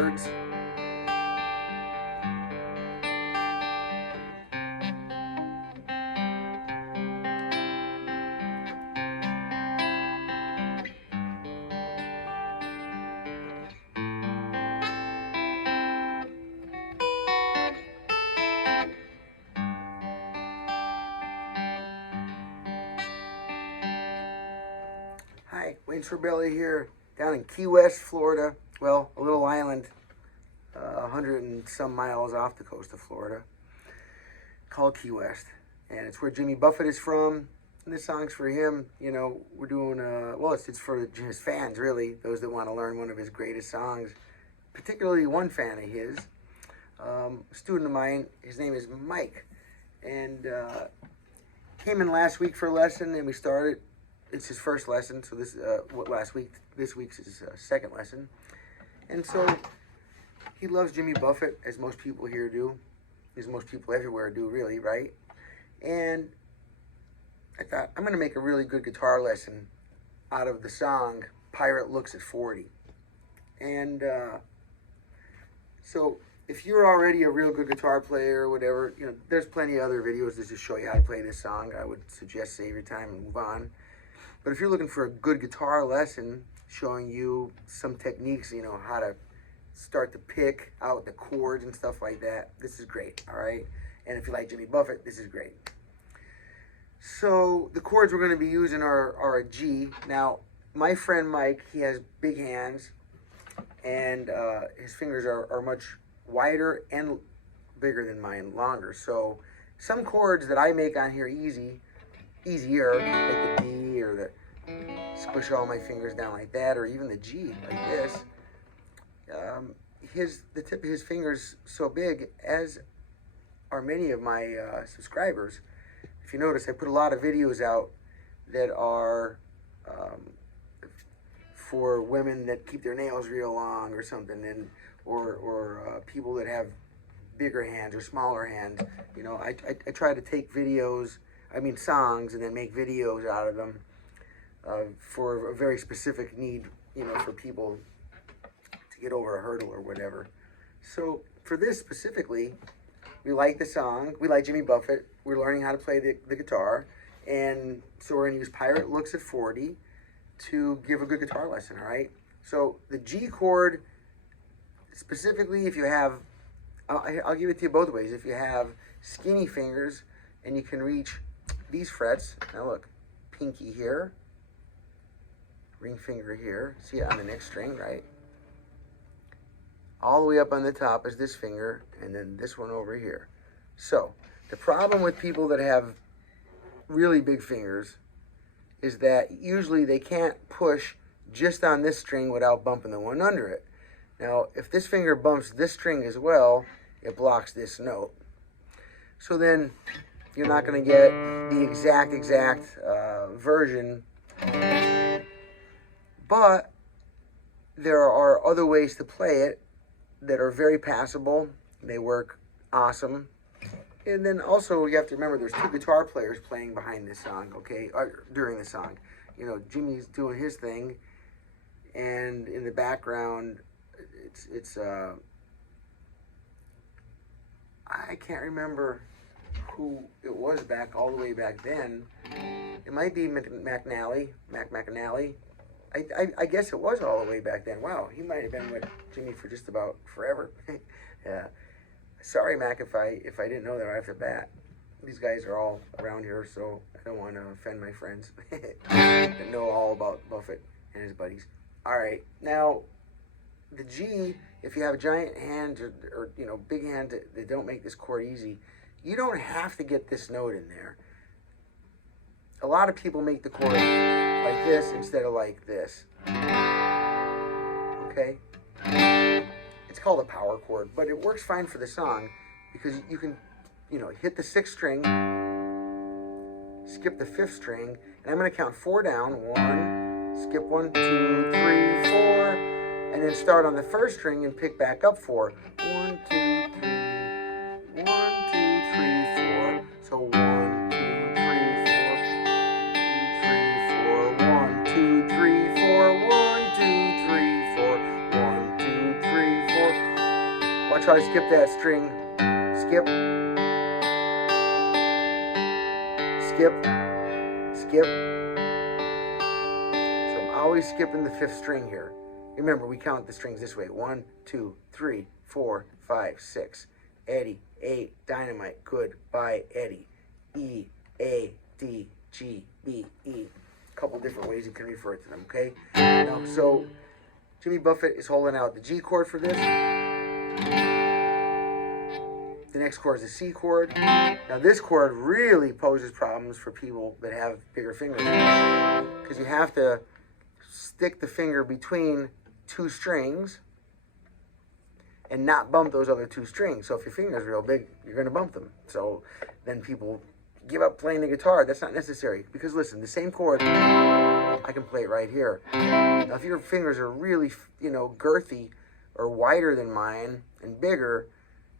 chords. Hi, Wayne Sorbelli here, down in Key West, Florida. Well, a little island, 100 and some miles off the coast of Florida, called Key West. And it's where Jimmy Buffett is from. And this song's for him. You know, we're doing, well, it's for his fans, really, those that want to learn one of his greatest songs. Particularly one fan of his, a student of mine, his name is Mike. And came in last week for a lesson, and we started. It's his first lesson, so this this week's his second lesson. And so he loves Jimmy Buffett, as most people here do, as most people everywhere do, really, right? And I thought, I'm going to make a really good guitar lesson out of the song Pirate Looks at 40. And so if you're already a real good guitar player or whatever, you know, there's plenty of other videos that just show you how to play this song. I would suggest save your time and move on. But if you're looking for a good guitar lesson showing you some techniques, you know, how to start to pick out the chords and stuff like that, this is great, all right? And if you like Jimmy Buffett, this is great. So the chords we're going to be using are a G. Now, my friend Mike, he has big hands, and his fingers are much wider and bigger than mine, longer. So some chords that I make on here easier, like the D or the squish all my fingers down like that, or even the G like this. The tip of his fingers so big, as are many of my subscribers. If you notice, I put a lot of videos out that are for women that keep their nails real long or something, and or people that have bigger hands or smaller hands. You know, I try to take songs, and then make videos out of them for a very specific need, you know, for people to get over a hurdle or whatever. So for this specifically, we like the song, we like Jimmy Buffett, we're learning how to play the guitar, and so we're going to use Pirate Looks at 40 to give a good guitar lesson, all right? So the G chord, specifically if you have, I'll give it to you both ways. If you have skinny fingers and you can reach these frets, now look, pinky here, ring finger here, see it on the next string, right? All the way up on the top is this finger, and then this one over here. So the problem with people that have really big fingers is that usually they can't push just on this string without bumping the one under it. Now, if this finger bumps this string as well, it blocks this note. So then you're not going to get the exact version, but there are other ways to play it that are very passable. They work awesome. And then also you have to remember there's two guitar players playing behind this song, okay, or during the song. You know, Jimmy's doing his thing, and in the background, it's I can't remember who it was all the way back then. It might be Mac McAnally. I guess it was all the way back then. Wow, he might have been with Jimmy for just about forever. Yeah. Sorry, Mac, if I didn't know that right off the bat. These guys are all around here, so I don't want to offend my friends that know all about Buffett and his buddies. All right, now the G, if you have giant hands or you know, big hands that don't make this chord easy, you don't have to get this note in there. A lot of people make the chord like this instead of like this. Okay? It's called a power chord, but it works fine for the song because you can, you know, hit the 6th string, skip the 5th string, and I'm going to count 4 down. 1, skip 1, 2, 3, 4, and then start on the 1st string and pick back up 4. 1, 2, 3, 1, 2, 3, 4. So 1, 2, 3, 4, 1, 2, 3, 4, 1, 2, 3, 4, 1, 2, 3, 4. how I skip that string. Skip, skip, skip. So I'm always skipping the 5th string here. Remember, we count the strings this way. 1, 2, 3, 4, 5, 6. Eddie, A, dynamite, good, bye, Eddie. E, A, D, G, B, E. A couple different ways you can refer to them, okay? Now, so Jimmy Buffett is holding out the G chord for this. The next chord is the C chord. Now this chord really poses problems for people that have bigger fingers, because you have to stick the finger between 2 strings and not bump those other 2 strings. So if your finger is real big, you're going to bump them. So then people give up playing the guitar. That's not necessary, because listen, the same chord, I can play it right here. Now if your fingers are really, girthy or wider than mine and bigger,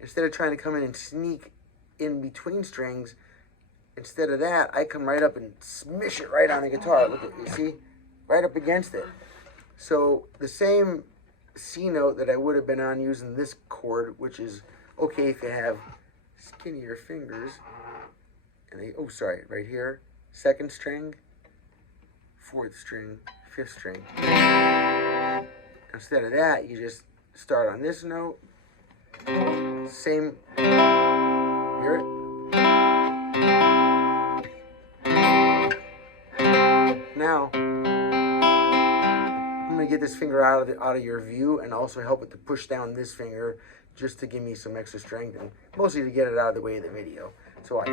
instead of trying to come in and sneak in between strings, instead of that, I come right up and smish it right on the guitar. Look at, you see? Right up against it. So the same C note that I would have been on using this chord, which is okay if you have skinnier fingers. And right here, 2nd string, 4th string, 5th string. Instead of that, you just start on this note. Same, hear it? Now, I'm going to get this finger out of your view, and also help it to push down this finger just to give me some extra strength, and mostly to get it out of the way of the video. So watch.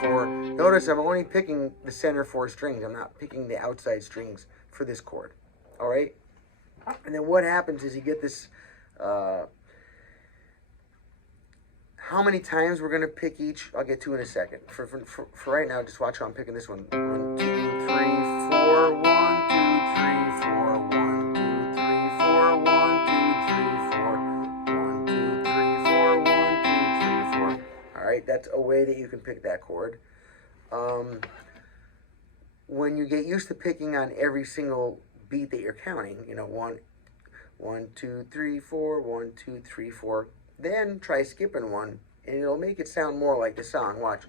4. Notice I'm only picking the center 4 strings. I'm not picking the outside strings for this chord. All right? And then what happens is you get this, how many times we're going to pick each, I'll get to in a second. For right now, just watch how I'm picking this one. 1, 2, 3, 4, 1, 2, 3, 4, 1, 2, 3, 4, 1, 2, 3, 4, 1, 2, 3, 4, 1, 2, 3, 4. All right, that's a way that you can pick that chord. When you get used to picking on every single beat that you're counting, 1, 2, 3, 4, 1, 2, 3, 4, then try skipping one, and it'll make it sound more like the song. Watch.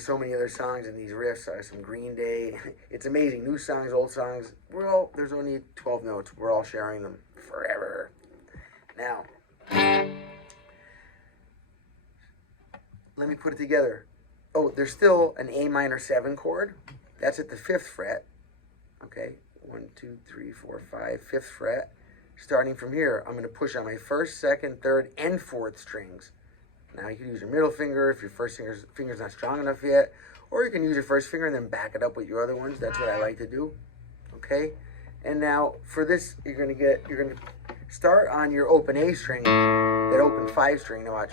So many other songs in these riffs. Some Green Day. It's amazing. New songs, old songs. There's only 12 notes. We're all sharing them forever. Now, let me put it together. There's still an A minor 7 chord. That's at the 5th fret. Okay, 1, 2, 3, 4, 5, 5th fret. Starting from here, I'm going to push on my 1st, 2nd, 3rd, and 4th strings. Now you can use your middle finger if your first finger's not strong enough yet, or you can use your first finger and then back it up with your other ones. That's what I like to do. Okay? And now for this, you're gonna start on your open A string, that open 5 string. Now watch.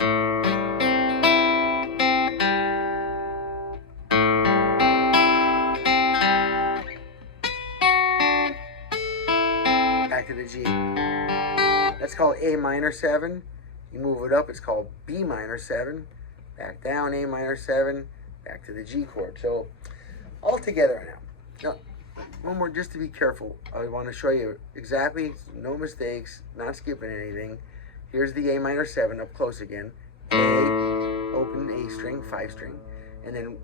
Back to the G. That's called A minor 7. You move it up, it's called B minor 7. Back down, A minor 7. Back to the G chord. So, all together now. One more, just to be careful. I want to show you exactly, no mistakes, not skipping anything. Here's the A minor 7 up close again. A, open A string, 5 string. And then,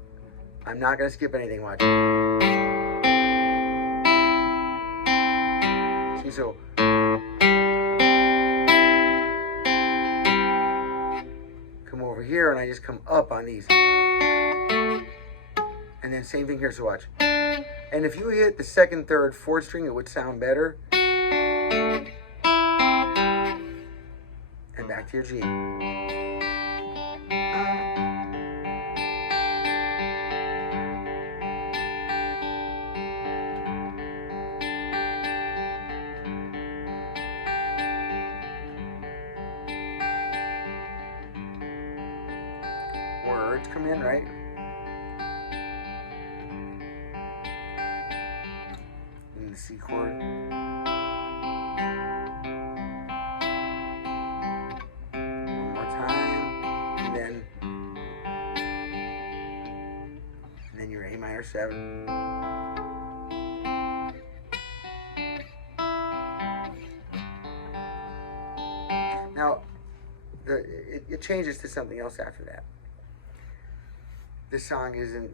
I'm not going to skip anything, watch. See, so... over here, and I just come up on these, and then same thing here. So watch, and if you hit the 2nd, 3rd, 4th string, it would sound better. And back to your G. words come in, right? In the C chord. One more time, and then your A minor 7. Now, it changes to something else after that. This song isn't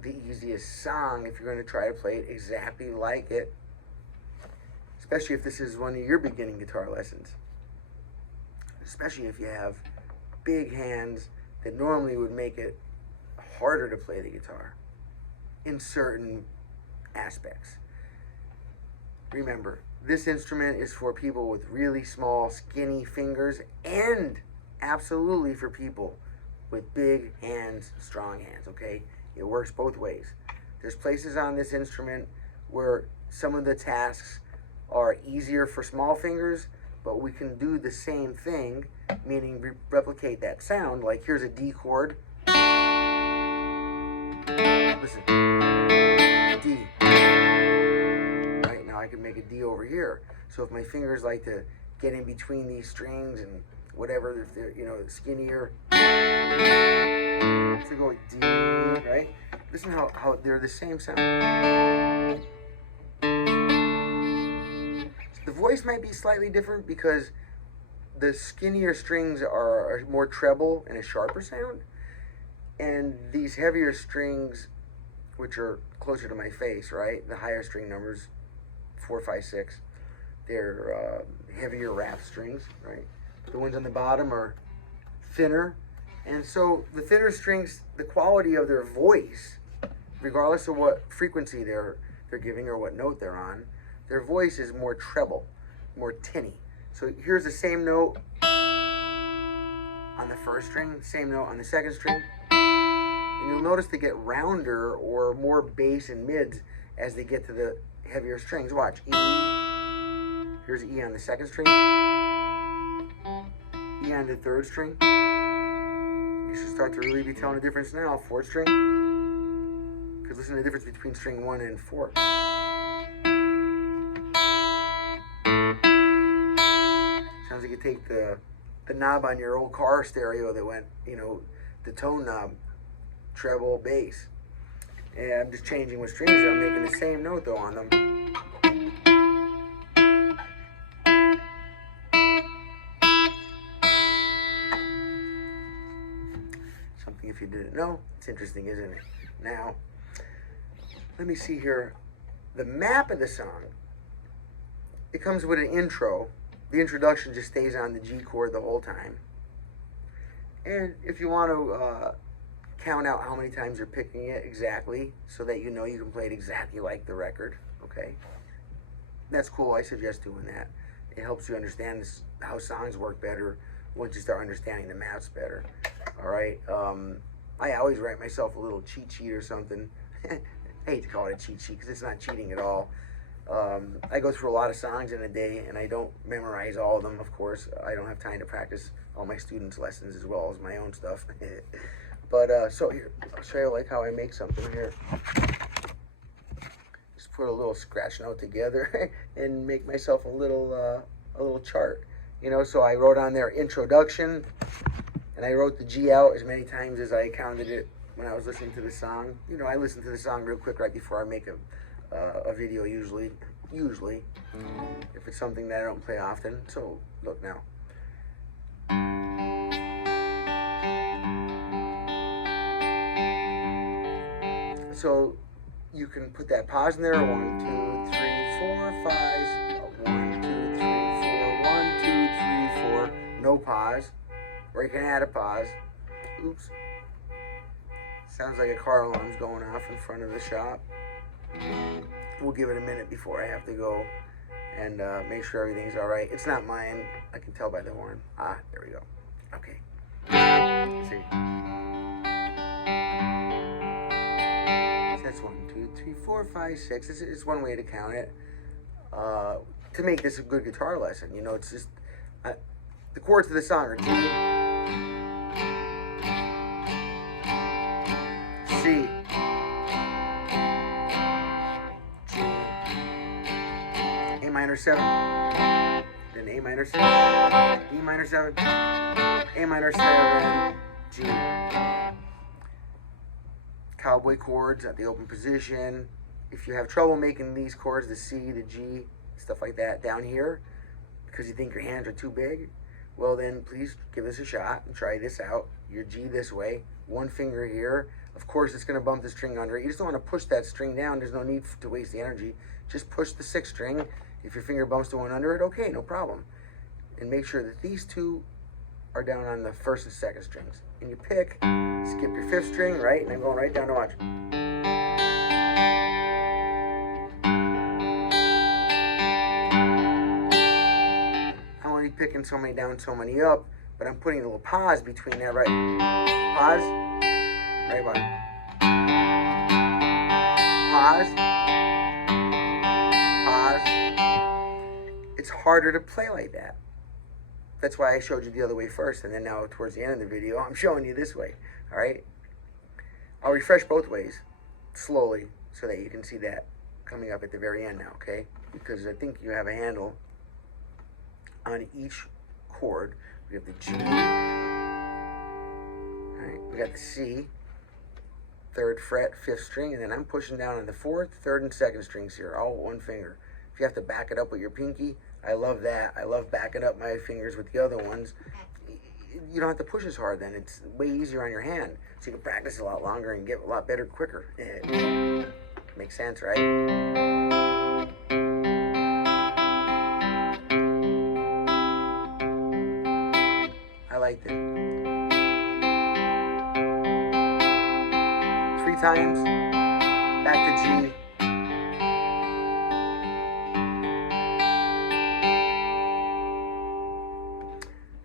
the easiest song if you're going to try to play it exactly like it, especially if this is one of your beginning guitar lessons. Especially if you have big hands that normally would make it harder to play the guitar in certain aspects. Remember, this instrument is for people with really small, skinny fingers, and absolutely for people with big hands, strong hands, okay? It works both ways. There's places on this instrument where some of the tasks are easier for small fingers, but we can do the same thing, meaning replicate that sound. Like here's a D chord. Listen, D. Right, now I can make a D over here. So if my fingers like to get in between these strings and whatever, if they're, you know, skinnier, so go with D, right? Listen how they're the same sound. The voice might be slightly different because the skinnier strings are more treble and a sharper sound, and these heavier strings, which are closer to my face, right? The higher string numbers, 4, 5, 6, they're heavier wrap strings, right? The ones on the bottom are thinner, and so the thinner strings, the quality of their voice, regardless of what frequency they're giving or what note they're on, their voice is more treble, more tinny. So here's the same note on the first string, same note on the second string, and you'll notice they get rounder or more bass and mids as they get to the heavier strings. Watch, E, here's E on the second string, E on the third string. You should start to really be telling the difference now, fourth string, because listen to the difference between string 1 and 4. Sounds like you take the knob on your old car stereo that went, you know, the tone knob, treble, bass. And I'm just changing what strings are. I'm making the same note though on them. Something if you didn't know, it's interesting, isn't it? Now, let me see here. The map of the song, it comes with an intro. The introduction just stays on the G chord the whole time. And if you want to count out how many times you're picking it exactly so that you know you can play it exactly like the record, okay? That's cool. I suggest doing that. It helps you understand how songs work better once you start understanding the maps better. All right? I always write myself a little cheat sheet or something. I hate to call it a cheat sheet because it's not cheating at all. I go through a lot of songs in a day, and I don't memorize all of them, of course. I don't have time to practice all my students' lessons as well as my own stuff. But, so here, I'll show you like how I make something here. Just put a little scratch note together and make myself a little chart. You know, so I wrote on there introduction, and I wrote the G out as many times as I counted it when I was listening to the song. You know, I listen to the song real quick right before I make a video usually, if it's something that I don't play often. So look now. So you can put that pause in there. 1, 2, 3, 4, 5. 1, 2, 3, 4. 1, 2, 3, 4. No pause. Or you can add a pause. Oops. Sounds like a car alarm's going off in front of the shop. We'll give it a minute before I have to go and make sure everything's all right. It's not mine. I can tell by the horn. Ah, there we go. Okay. See. So that's 1, 2, 3, 4, 5, 6. It's one way to count it. To make this a good guitar lesson, you know, it's just the chords of the song are G, minor 7, then A minor 7, E minor 7, A minor 7, G. Cowboy chords at the open position. If you have trouble making these chords, the C, the G, stuff like that down here, because you think your hands are too big, well then please give this a shot and try this out. Your G this way, one finger here. Of course it's going to bump the string under it. You just don't want to push that string down. There's no need to waste the energy. Just push the 6th string. If your finger bumps the one under it, okay, no problem. And make sure that these two are down on the 1st and 2nd strings. And you pick, skip your 5th string, right? And I'm going right down to watch. I'm only picking so many down, so many up, but I'm putting a little pause between that, right? Pause, right button. Pause, pause. It's harder to play like that. That's why I showed you the other way first, and then now towards the end of the video, I'm showing you this way, all right? I'll refresh both ways slowly so that you can see that coming up at the very end now, okay? Because I think you have a handle on each chord. We have the G, all right? We got the C, 3rd fret, 5th string, and then I'm pushing down on the 4th, 3rd, and 2nd strings here, all with one finger. If you have to back it up with your pinky, I love that. I love backing up my fingers with the other ones. You don't have to push as hard then. It's way easier on your hand. So you can practice a lot longer and get a lot better quicker. Makes sense, right? I like that. 3 times. Back to G.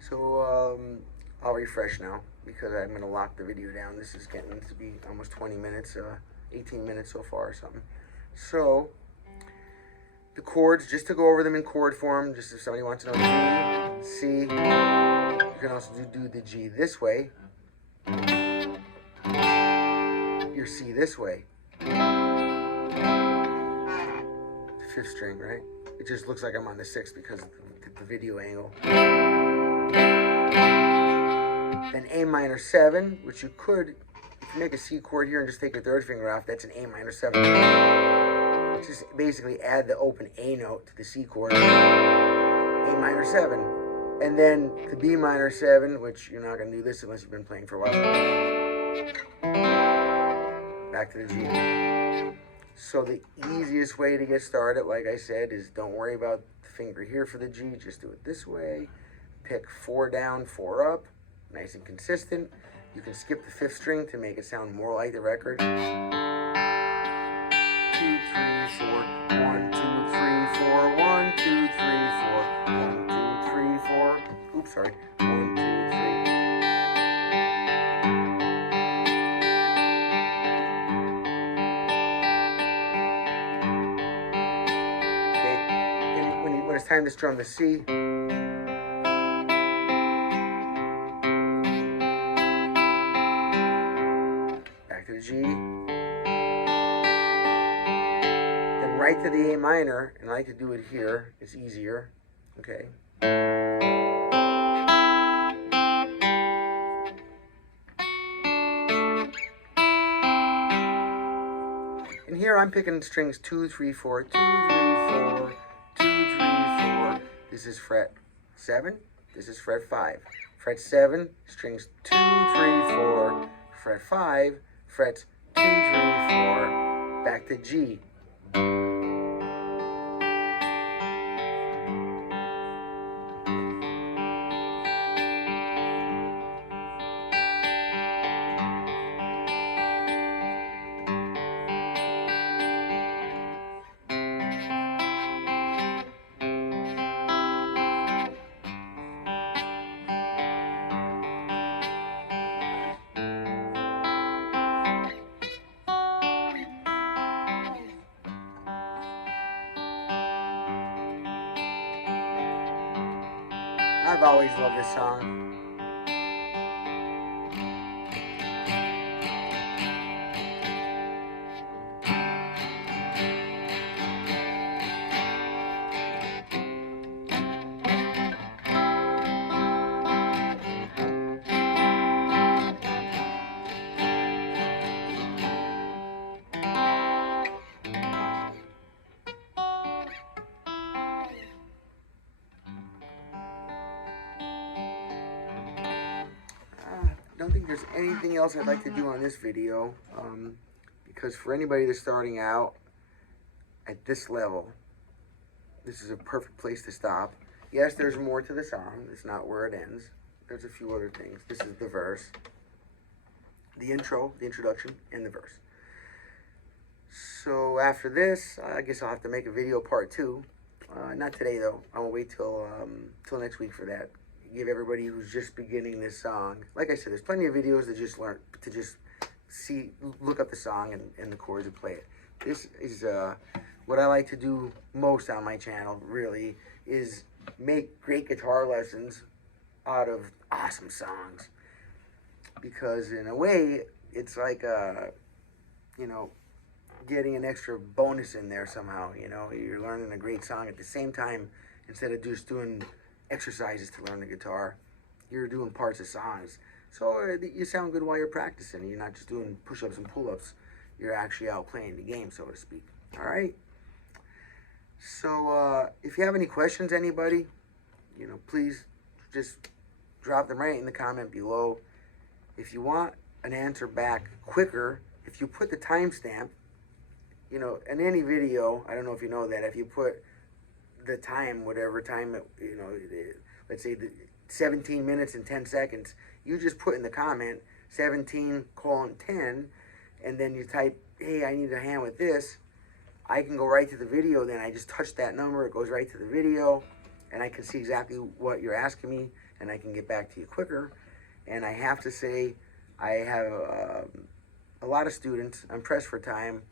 So I'll refresh now because I'm going to lock the video down. This is getting to be almost 20 minutes, 18 minutes so far or something. So the chords, just to go over them in chord form, just if somebody wants to know the G, C, you can also do the G this way, your C this way, the 5th string, right? It just looks like I'm on the 6th because of the video angle. Then A minor 7, which you could, if you make a C chord here and just take your 3rd finger off, that's an A minor 7. Just basically add the open A note to the C chord, A minor 7. And then the B minor 7, which you're not going to do this unless you've been playing for a while. Back to the G. So the easiest way to get started, like I said, is don't worry about the finger here for the G, just do it this way. Pick 4 down, 4 up, nice and consistent. You can skip the 5th string to make it sound more like the record. 2, 3, 4, 1, 2, 3, 4, 1, 2, 3, 4, 1, 2, 3, 4. Oops, sorry. 1, 2, 3. Okay. When it's time to strum the C, G, then right to the A minor, and I like to do it here, it's easier, okay? And here I'm picking strings 2, 3, 4, 2, 3, 4, 2, 3, 4. This is fret 7, this is fret 5. Fret 7, strings 2, 3, 4, fret 5, frets 2, 3, 4, back to G. I've always loved this song. don't think there's anything else I'd like to do on this video, because for anybody that's starting out at this level, this is a perfect place to stop. Yes, there's more to the song. It's not where it ends. There's a few other things. This is the verse, the intro, the introduction, and the verse. So after this, I guess I'll have to make a video part 2. Not today though. I will wait till next week for that. Give everybody who's just beginning this song. Like I said, there's plenty of videos to just learn, to just see, look up the song and the chords and play it. This is what I like to do most on my channel, really, is make great guitar lessons out of awesome songs. Because in a way, it's like, you know, getting an extra bonus in there somehow. You know, you're learning a great song at the same time. Instead of just doing exercises to learn the guitar, you're doing parts of songs. So you sound good while you're practicing. You're not just doing push-ups and pull-ups. You're actually out playing the game, so to speak. All right? So if you have any questions, anybody, you know, please just drop them right in the comment below. If you want an answer back quicker, if you put the timestamp, you know, in any video, I don't know if you know that, if you put the time, whatever time, you know, let's say 17 minutes and 10 seconds, you just put in the comment 17:10, and then you type, hey, I need a hand with this. I can go right to the video, then I just touch that number, it goes right to the video, and I can see exactly what you're asking me, and I can get back to you quicker. And I have to say, I have a lot of students. I'm pressed for time,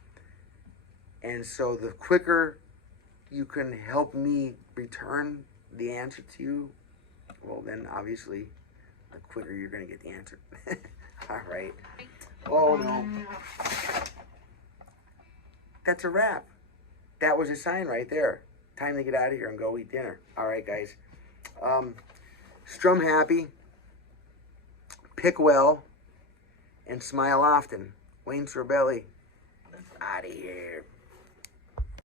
and so the quicker you can help me return the answer to you, well, then obviously the quicker you're going to get the answer. All right. Oh, no. That's a wrap. That was a sign right there. Time to get out of here and go eat dinner. All right, guys. Strum happy, pick well, and smile often. Wayne Sorbelli, out of here.